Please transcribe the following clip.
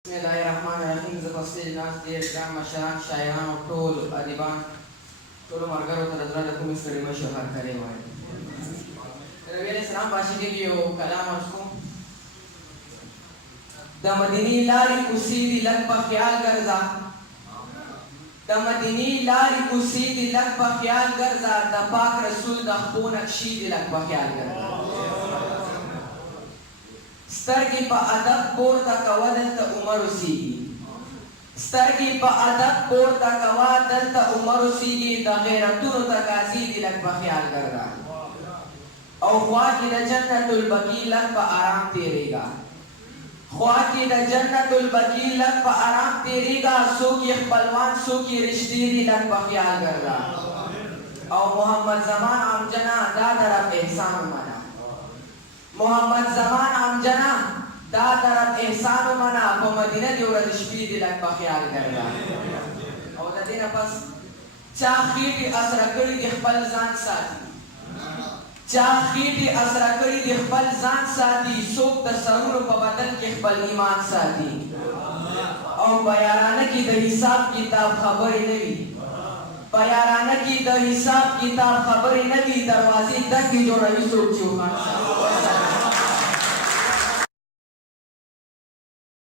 Bismillahirrahmanirrahim. Zafastil nas dear Islam Mashan Shayan Tol Adiban Tol Margaro Tadra Kumis Karima Shahar Karima Rabi Salam Bashi Video Kalam Asku Damadini Lari Kusidi Lakpa Kyal Garza Damadini Lari Kusidi Lakpa Kyal Garza Dapak Rasul Dakhpo Nakshidi Lakpa Kyal Garza سترګې په ادب پورته کوه دلته عمر اوسېږي سترګې په ادب پورته کوه دلته عمر اوسېږي د غیرتونو تقاضي دي لږ په خیال ګرځه او خوا کې د جنت البقیع لږ په ارام تېرېږه خوا کې د جنت البقیع لږ په ارام تېرېږه څوک یې خپلوان څوک یې رشتې دي لږ په خیال ګرځه او محمد زمان عمجنه دا طرف احسان ومنه محمد زمان عمجنا دا طرف احسان ومنه په مدینه کې ورځ شپې دي لږ په خیال ګرځه او د دې نه پس چا خېټې اسره کړي دي خپل ځان ساتي چا خېټې اسره کړي دي خپل ځان ساتي څوک د سرونو په بدن کې خپل ایمان ساتي او په یارانه کې د حساب کتاب خبرې نه وي په یارانه کې د حساب کتاب خبرې نه وي دروازې ډکې جوړوي څوک چې وخان ساتي